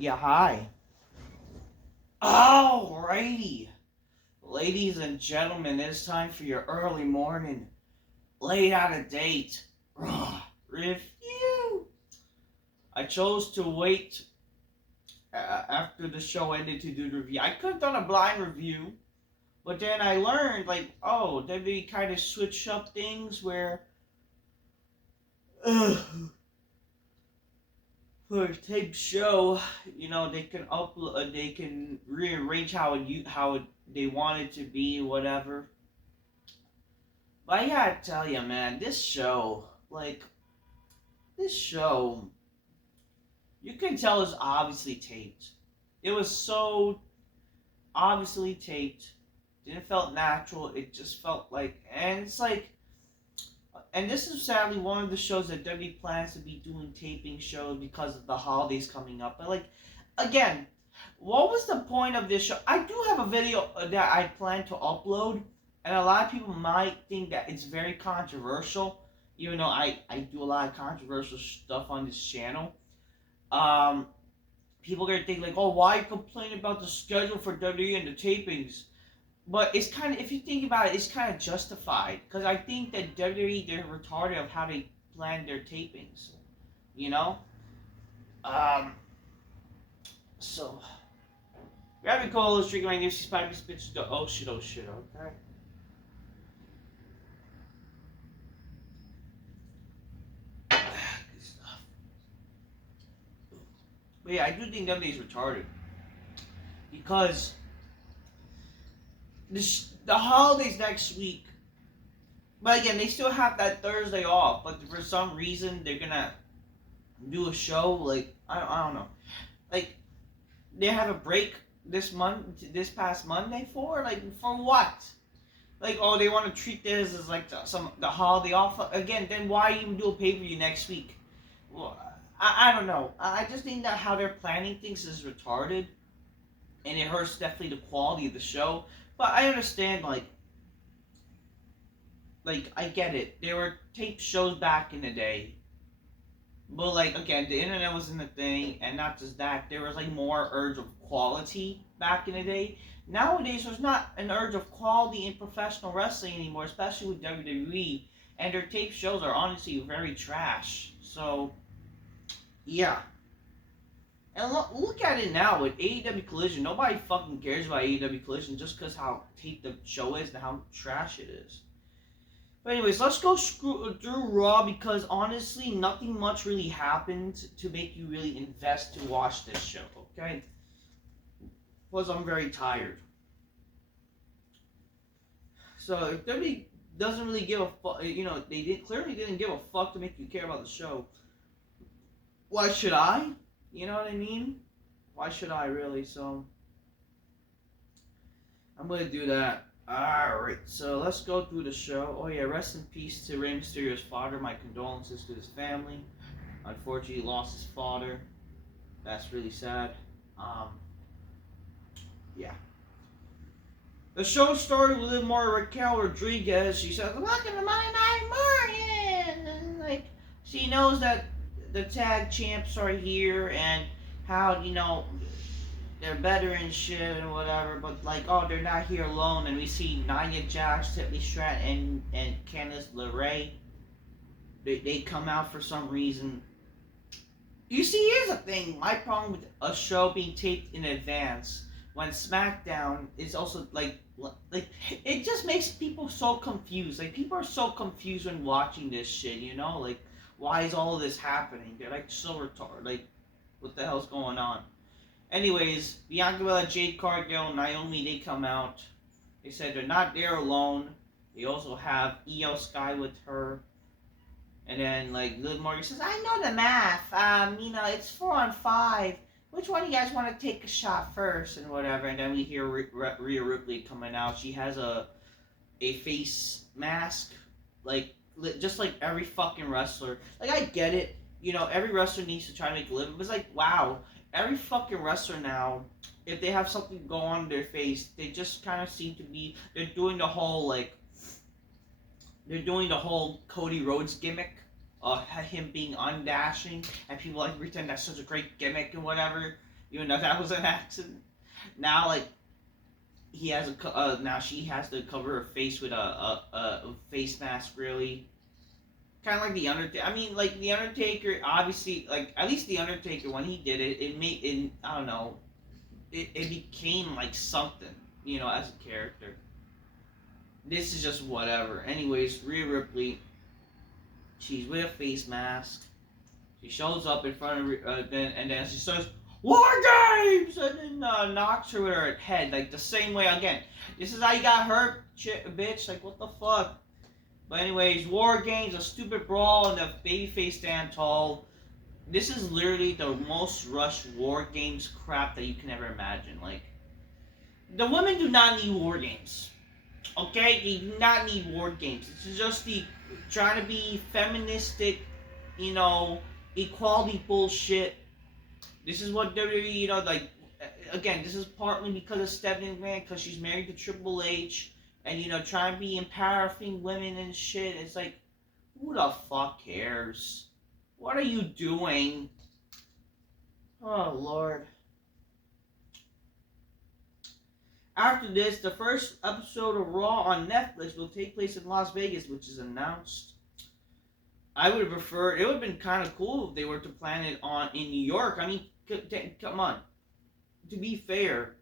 Yeah, hi. Alrighty. Ladies and gentlemen, it's time for your early morning, late out of date, raw review. I chose to wait after the show ended to do the review. I could have done a blind review, but then I learned, WWE kind of switch up things where, uh, for a tape show, they can upload, they can rearrange they want it to be, whatever. But I gotta tell you, man, this show, you can tell is obviously taped. It was so obviously taped. Didn't felt natural. It just felt like, and it's like, and this is sadly one of the shows that WWE plans to be doing taping shows because of the holidays coming up. But like, again, what was the point of this show? I do have a video that I plan to upload, and a lot of people might think that it's very controversial, even though I do a lot of controversial stuff on this channel. Um, People are gonna think like, oh, why complain about the schedule for WWE and the tapings? But it's kind of, if you think about it, it's kind of justified because I think that WWE, they're retarded of how they plan their tapings. You know. Um. So grab your cola, drink my new spicy bitch. Oh shit! Oh shit! Okay. Good stuff. But yeah, I do think WWE is retarded because the holidays next week. But again, they still have that Thursday off. But for some reason, they're gonna do a show like I don't know. Like they have a break this past Monday for what? Like, oh, they want to treat this as like the holiday off again. Then why even do a pay per view next week? Well, I don't know. I just think that how they're planning things is retarded, and it hurts definitely the quality of the show. But I understand, like I get it. There were tape shows back in the day. But like again, the internet wasn't a thing, and not just that, there was like more urge of quality back in the day. Nowadays, there's not an urge of quality in professional wrestling anymore, especially with WWE, and their tape shows are honestly very trash. So, yeah. And look at it now with AEW Collision. Nobody fucking cares about AEW Collision just because how taped the show is and how trash it is. But anyways, let's go through Raw because honestly, nothing much really happened to make you really invest to watch this show. Okay, plus I'm very tired. So if WWE doesn't really give a fuck, they clearly didn't give a fuck to make you care about the show. Why should I? You know what I mean? Why should I really? So I'm gonna do that. Alright, so let's go through the show. Oh yeah, rest in peace to Rey Mysterio's father. My condolences to his family. Unfortunately, he lost his father. That's really sad. Yeah. The show started with a little more Raquel Rodriguez. She says, "Welcome to Monday Night Morning." Like, she knows that the tag champs are here and how, they're better and shit and whatever, but like, oh, they're not here alone, and we see Nia Jax, Tiffany Stratton, and Candice LeRae. They come out for some reason. You see, here's the thing. My problem with a show being taped in advance when SmackDown is also like it just makes people so confused. Like people are so confused when watching this shit. Like why is all of this happening? They're like so retarded. Like what the hell's going on? Anyways, Bianca Belair, Jade Cargill, Naomi, they come out. They said they're not there alone. They also have Io Sky with her. And then, like, Liv Morgan says, I know the math. It's 4-on-5. Which one do you guys want to take a shot first? And whatever. And then we hear Rhea Ripley coming out. She has a face mask. Like, just like every fucking wrestler. Like, I get it. Every wrestler needs to try to make a living. But it's like, wow. Every fucking wrestler now, if they have something go on their face, they just kind of seem to be, they're doing the whole Cody Rhodes gimmick, him being undashing, and people like pretend that's such a great gimmick and whatever. Even though that was an accident. Now, like, he has now she has to cover her face with a face mask, really. Kind of like the Undertaker. I mean, like, the Undertaker, obviously, like, at least the Undertaker, when he did it, it made it. I don't know. It became like something, as a character. This is just whatever. Anyways, Rhea Ripley, she's with a face mask. She shows up in front of and then she says, "War Games!" and then knocks her with her head, like the same way again. This is how you got hurt, bitch. Like, what the fuck? But anyways, War Games, a stupid brawl, and the babyface stand tall. This is literally the most rushed War Games crap that you can ever imagine. Like, the women do not need War Games. Okay? They do not need War Games. It's just the trying to be feministic, equality bullshit. This is what WWE, like, again, this is partly because of Stephanie McMahon, because she's married to Triple H, and, trying to be empowering women and shit. It's like, who the fuck cares? What are you doing? Oh, Lord. After this, the first episode of Raw on Netflix will take place in Las Vegas, which is announced. I would have preferred, it would have been kind of cool if they were to plan it in New York. I mean, come on. To be fair,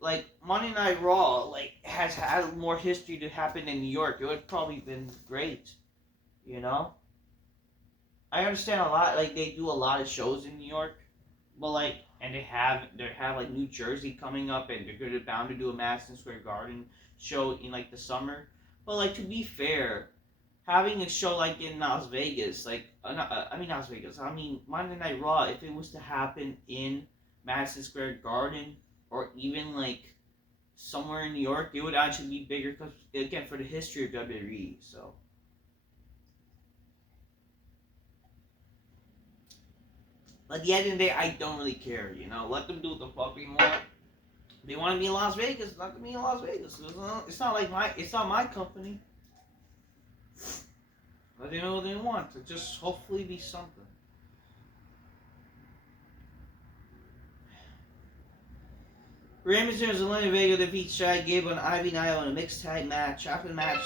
like, Monday Night Raw, like, has had more history to happen in New York. It would have probably been great, I understand a lot, like, they do a lot of shows in New York, but, like, and they have like, New Jersey coming up, and they're bound to do a Madison Square Garden show in, like, the summer. But, like, to be fair, having a show, like, in Las Vegas, like, Monday Night Raw, if it was to happen in Madison Square Garden, or even, like, somewhere in New York, it would actually be bigger, because, again, for the history of WWE, so. At the end of the day, I don't really care, Let them do what the fuck they want. If they want to be in Las Vegas, let them be in Las Vegas. It's not my company. Let them know what they want. To just hopefully be something. Rey Mysterio and Zelina Vega defeats Chad Gable and Ivy Nile in a mixed tag match. After the match,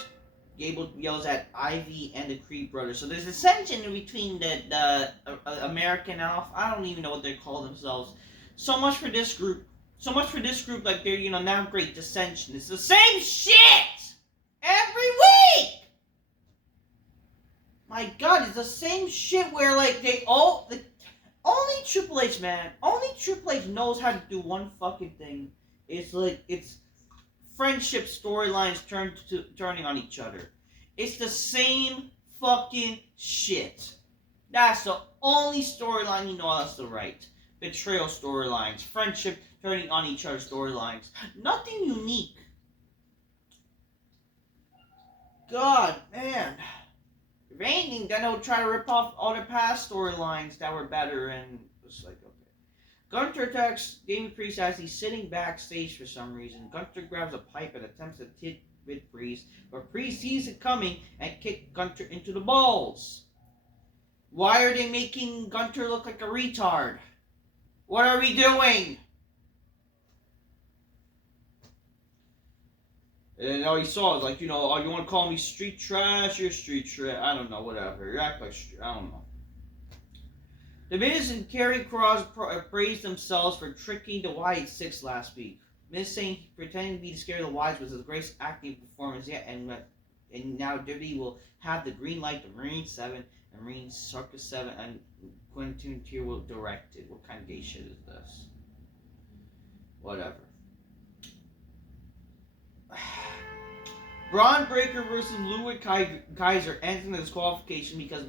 Gable yells at Ivy and the Creed brothers. So there's dissension between the American Alpha. I don't even know what they call themselves. So much for this group. Like, they're, now great dissension. It's the same shit every week. My God, it's the same shit where, like, only Triple H, man. Only Triple H knows how to do one fucking thing. It's like, it's friendship storylines turning on each other. It's the same fucking shit. That's the only storyline he knows how to write. Betrayal storylines, friendship turning on each other storylines. Nothing unique. God, man. If anything, then they'll try to rip off all the past storylines that were better, and it's like, okay. Gunther attacks Damien Priest as he's sitting backstage for some reason. Gunther grabs a pipe and attempts to hit with Priest, but Priest sees it coming and kicks Gunther into the balls. Why are they making Gunther look like a retard? What are we doing? And all he saw was like, oh, you want to call me street trash? You're street trash. I don't know, whatever. You act like I don't know. The Miz and Karrion Kross praised themselves for tricking the Wyatt Six last week. Miz saying pretending to be scared of the Wyatts was the greatest acting performance yet, and now WWE will have the green light to Marine 7 and Marine Circus 7, and Quentin Tier will direct it. What kind of gay shit is this? Whatever. Braun Breaker versus Ludwig Kaiser ends in a disqualification because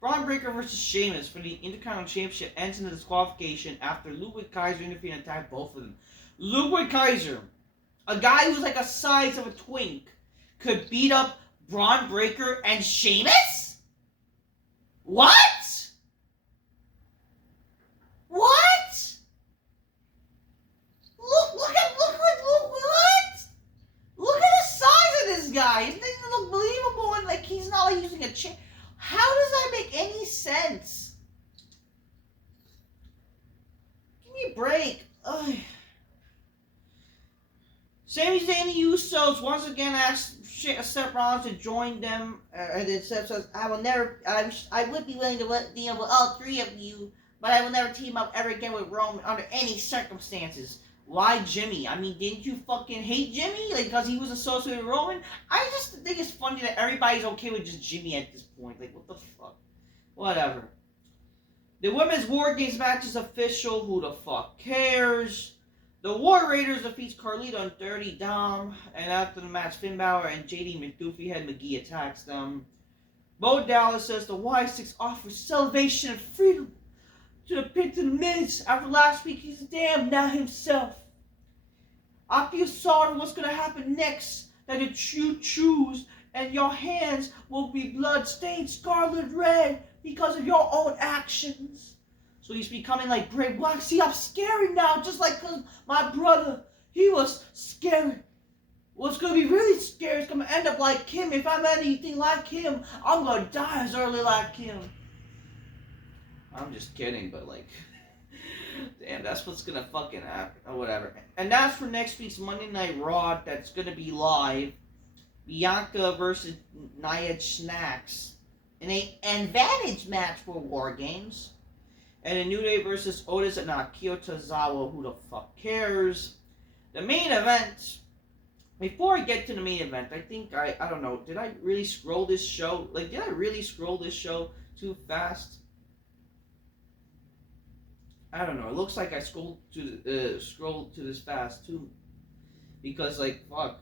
Braun Breaker versus Sheamus for the Intercontinental Championship ends in a disqualification after Ludwig Kaiser interfered and attacked both of them. Ludwig Kaiser, a guy who's like a size of a twink, could beat up Braun Breaker and Sheamus? What? What? Look at the size of this guy. It doesn't look believable, and like he's not like using a chair. How does that make any sense? me break. Ugh. Sami Zayn and the Usos once again asked Seth Rollins to join them, and then Seth says, "I will never. I would be willing to deal with all three of you, but I will never team up ever again with Roman under any circumstances." Why Jimmy? I mean, didn't you fucking hate Jimmy? Like, because he was associated with Roman? I just think it's funny that everybody's okay with just Jimmy at this point. Like, what the fuck? Whatever. The Women's War Games match is official. Who the fuck cares? The War Raiders defeats Carlito and Dirty Dom. And after the match, Finn Balor and JD McDoofy Head McGee attacks them. Bo Dallas says the Y6 offers salvation and freedom to the pit to the minutes. After last week, he's damned now himself. I feel sorry what's going to happen next. That you choose and your hands will be blood-stained scarlet red because of your own actions. So he's becoming like Bray Wyatt. See, I'm scary now, just like my brother. He was scary. What's going to be really scary is going to end up like him. If I'm anything like him, I'm going to die as early like him. I'm just kidding, but like, damn, that's what's going to fucking happen, or whatever. And that's for next week's Monday Night Raw that's going to be live. Bianca versus Nia Snacks in an advantage match for War Games. And a New Day versus Otis and Akio Tozawa. Who the fuck cares? The main event. Before I get to the main event, I think I don't know. Did I really scroll this show? Like, did I really scroll this show too fast? I don't know. It looks like I scrolled to this fast too, because like fuck.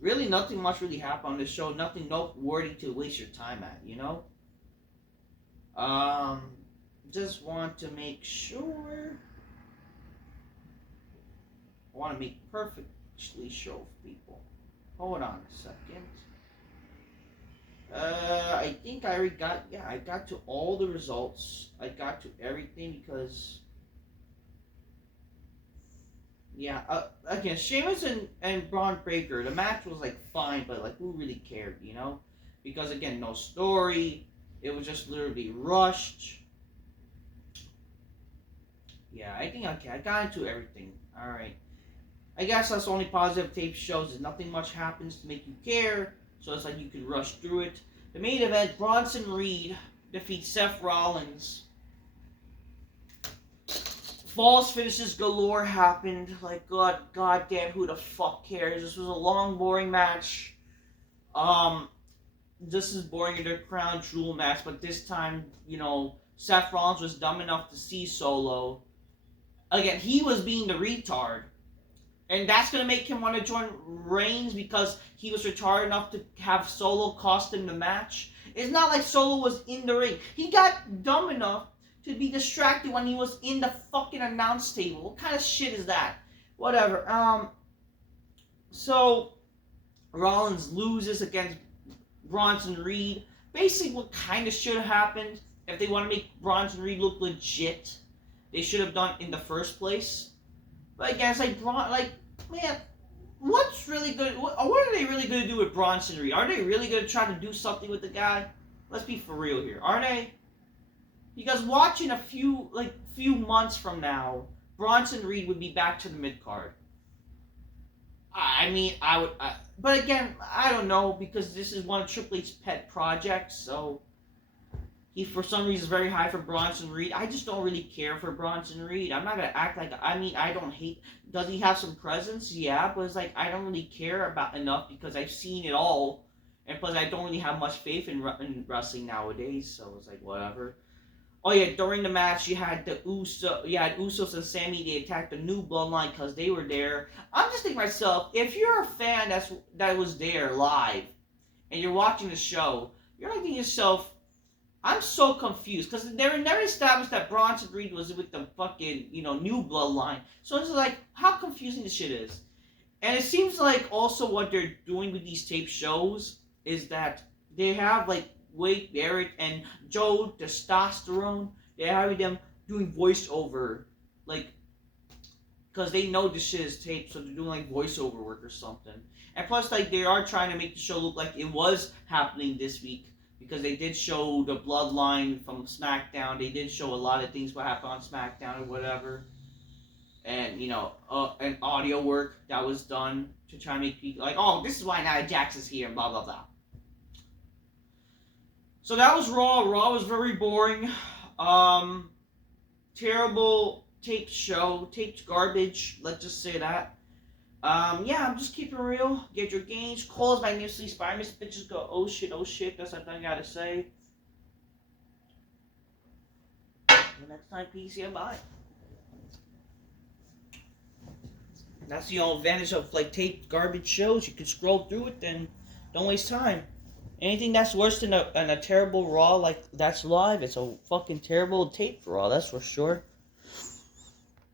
Really, nothing much really happened on this show. Nothing noteworthy to waste your time at, you know? Just want to make sure. I want to make perfectly sure for people. Hold on a second. I think I already got, I got to all the results. I got to everything because... Yeah, again, Sheamus and Braun Breaker, the match was, like, fine, but, like, who really cared, you know? Because, again, no story. It was just literally rushed. Yeah, I think, okay, I got into everything. Alright. I guess that's the only positive tape shows is nothing much happens to make you care, so it's like you can rush through it. The main event, Bronson Reed defeats Seth Rollins. False finishes galore happened. Like, goddamn, who the fuck cares? This was a long, boring match. This is boring in the Crown Jewel match, but this time, you know, Seth Rollins was dumb enough to see Solo. Again, he was being the retard. And that's going to make him want to join Reigns because he was retarded enough to have Solo cost him the match. It's not like Solo was in the ring. He got dumb enough to be distracted when he was in the fucking announce table. What kind of shit is that? Whatever. So, Rollins loses against Bronson Reed. Basically, what kind of should have happened, if they want to make Bronson Reed look legit, they should have done in the first place. But again, it's like, man, what's really good? What are they really going to do with Bronson Reed? Are they really going to try to do something with the guy? Let's be for real here. Are they? Because watching a few months from now, Bronson Reed would be back to the mid-card. I mean, I would... but again, I don't know, because this is one of Triple H's pet projects, so... He, for some reason, is very high for Bronson Reed. I just don't really care for Bronson Reed. I'm not going to act like... I mean, I don't hate... Does he have some presence? Yeah, but it's like, I don't really care about enough because I've seen it all. And plus, I don't really have much faith in wrestling nowadays, so it's like, whatever. Oh yeah, during the match, you had Usos and Sammy. They attacked the New Bloodline because they were there. I'm just thinking to myself, if you're a fan that was there live, and you're watching the show, you're thinking to yourself, I'm so confused because they never established that Bronson Reed was with the fucking New Bloodline. So it's like, how confusing this shit is. And it seems like also what they're doing with these tape shows is that they have like Wade Barrett and Joe Testosterone. They're having them doing voiceover, like, because they know this shit is taped, so they're doing like voiceover work or something. And plus, like, they are trying to make the show look like it was happening this week, because they did show the Bloodline from SmackDown. They did show a lot of things what happened on SmackDown or whatever. and and audio work that was done to try to make people like, oh, this is why Nia Jax is here and blah blah blah. So that was Raw. Raw was very boring. Terrible taped show, taped garbage. Let's just say that. Yeah, I'm just keeping it real. Get your gains. Calls by Nipsey Spider-Man. Bitches go, oh shit, oh shit. That's what I gotta say. The next time, peace, yeah, bye. That's the only advantage of like taped garbage shows. You can scroll through it, then don't waste time. Anything that's worse than a terrible Raw like that's live, it's a fucking terrible taped Raw. That's for sure.